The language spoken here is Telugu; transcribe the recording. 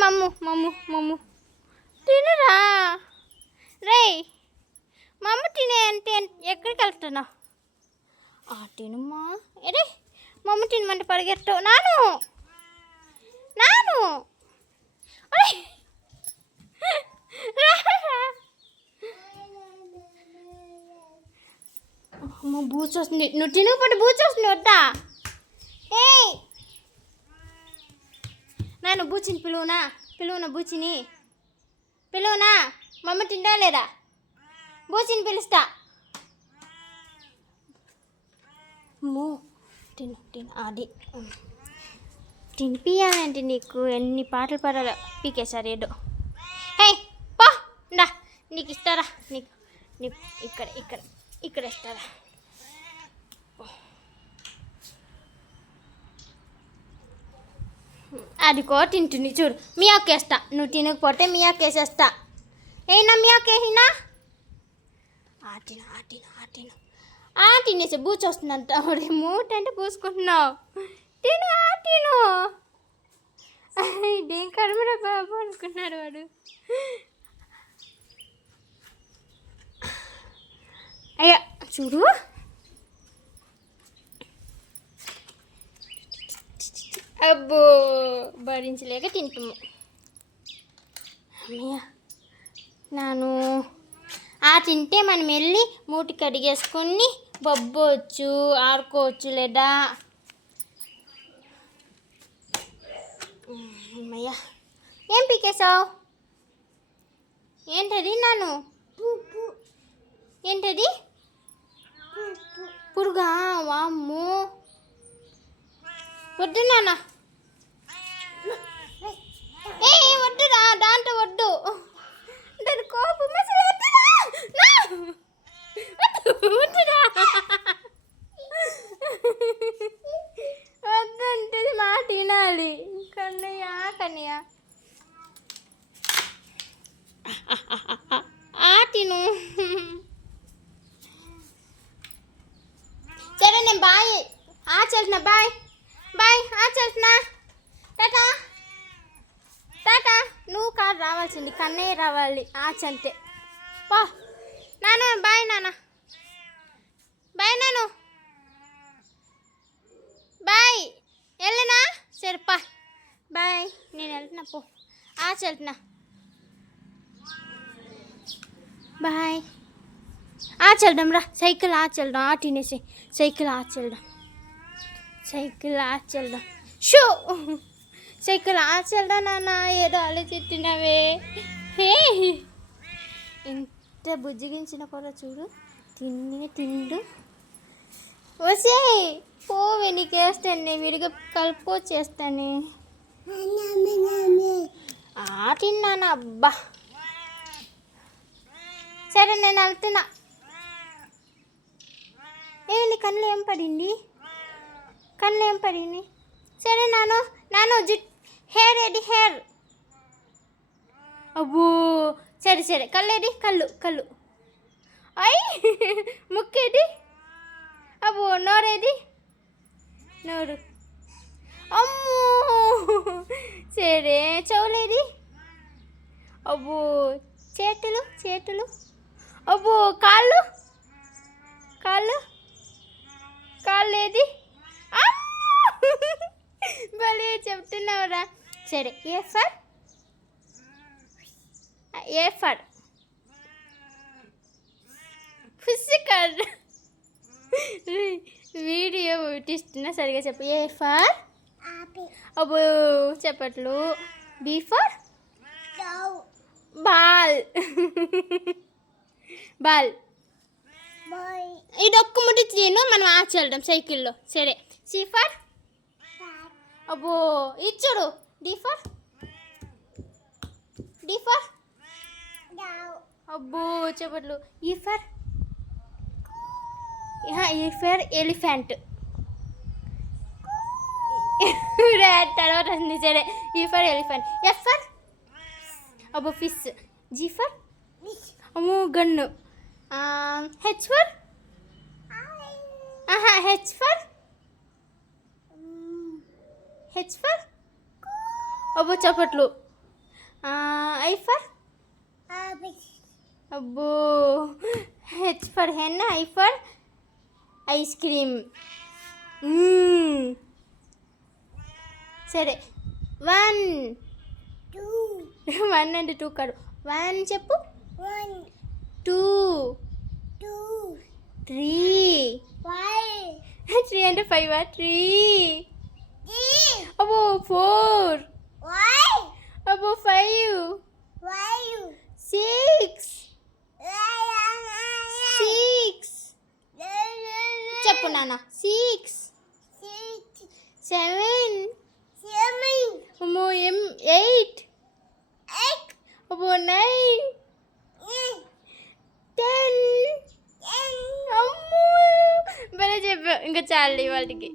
మమ్ము మమ్ము మమ్ము. తినరా? రే మమ్మ తినే అంటే ఎక్కడికి వెళ్తున్నావు? ఆ తినమ్మా. ఎరే మమ్మ తినమంటే పరిగెత్తవు నాను! నాను! అమ్మ బూచొస్తుంది నువ్వు తినకపోతే బూచొస్తుంది వద్దా? ఏయ్! బూచిని పిలువునా? పిలువున బూచిని? పిలువునా? మమ్మ తిండా లేదా? బూచిని పిలుస్తా. అమ్మో తిను తిను అది తినిపియాలంటే నీకు ఎన్ని పాటలు పాడాలో. పీకేశారు ఏదో. హే పా నీకు ఇస్తారా? నీకు నీకు ఇక్కడ ఇక్కడ ఇక్కడ ఇస్తారా? అదికో తింటుంది చూడు. మీ అక్కేస్తా నువ్వు తినకపోతే మీ అక్కేసేస్తా ఏనా మీ అక్కేసినా ఆటిన ఆటిన ఆటిన ఆ తినేసి బూచి వస్తుందంట. మూట అంటే పూసుకుంటున్నావు. తిను ఆ తిను. ఇదేం కర్మరా బాబు అనుకున్నాడు వాడు. అయ్యా చూడు. అబ్బో భరించలేక తింటాము అమ్మయ్య నాను. ఆ తింటే మనం వెళ్ళి మూటి కడిగేసుకొని బొబ్బొచ్చు ఆడుకోవచ్చు లేదా? అమ్మయ్య ఏం పీకేశావు? ఏంటది నాను? ఏంటది? పురుగా? వామ్మో. వద్దు నాన్న ఏ వద్దురా దాంట్లో వద్దు. దాని కోపం అసలు వద్దురా. వద్దు, వద్దురా. వద్దంటే మాట వినాలి కన్నయ్య కన్నయ్య. ఆ తిను. సరే నేను బాయ్. ఆ చేసిన బాయ్. బాయ్ ఆ చేసిన టాటా. టాటా నువ్వు కాదు రావాల్సింది కన్నయ్య రావాలి ఆచంతే అంతే. పా. నాన్న బాయ్ నాన్న. బాయ్ నాను బాయ్. వెళ్ళినా సరే పా. బాయ్. నేను వెళ్తున్నా పో. ఆ వెళ్తున్నా. బాయ్. ఆ వెళ్దాం రా. సైకిల్ ఆ వెళ్దాం. ఆ తినేసి సైకిల్ ఆ వెళ్దాం. సైకిల్ ఆ వెళ్దాం. షో. సైకిల్ ఆ వెళ్దాం నాన్న ఏదో ఆలోచిస్తున్నావే. హే. ఎంత బుజ్జిగించిన కూడా చూడు తిన్నే తిండు. వసే పోవే నీకేస్తాను విడిగా కలుపు చేస్తానే. ఆ తిన్నాను అబ్బా. సరే నేను వెళ్తున్నా ఏ నీ కళ్ళు ఏం పడింది? కళ్ళు ఏం పడింది? సరే నాను నాను జుట్టు హెయిర్ ఏది హెయిర్. అబ్బో! సరే సరే. కళ్ళు ఏది కళ్ళు కళ్ళు. అయ్ ముక్కేది అబ్బో! నోరేది నోరు. అమ్మో! సరే చెవులేది అబ్బో! చేతులు చేతులు. అబ్బో! కాళ్ళు? కాళ్ళు? కాళ్ళేది ఏది భలే చెప్తున్నావురా. సరే A for A for physical video పెట్టిస్తున్నా సరిగా చెప్పు. ఏ ఫర్ అబ్బో చెప్పట్లు. B for ball. బాల్. ఇది ఒక్క ముడి తిను మనం ఆచి వెళ్దాం సైకిల్లో. సరే. సి ఫర్ అబ్బో ఇచ్చుడు డి ఫర్ డి ఫర్ అబ్బో చెప్పట్లు ఈ ఫర్ ఈ ఫర్ ఎలిఫెంట్ తర్వాత సరే E for elephant F for అబ్బో ఫిష్ జీ ఫర్ అమ్మో gun H for H for H for అబ్బో చప్పట్లు. ఐ ఫర్ అబ్బో H for hen I for ice cream. సరే వన్. వన్ అంటే టూ కాదు. వన్ చెప్పు. టూ. త్రీ. త్రీ అంటే ఫైవ్? త్రీ. అబ్బో ఫోర్. అబ్బో ఫైవ్ సిక్స్ సిక్స్ చెప్పు నాన్న. సిక్స్ సెవెన్ అమ్మో ఎం ఎయిట్ అబ్బో నైన్ టెన్ అమ్మో భలే చెప్పావు ఇంకా చాలు వాళ్ళకి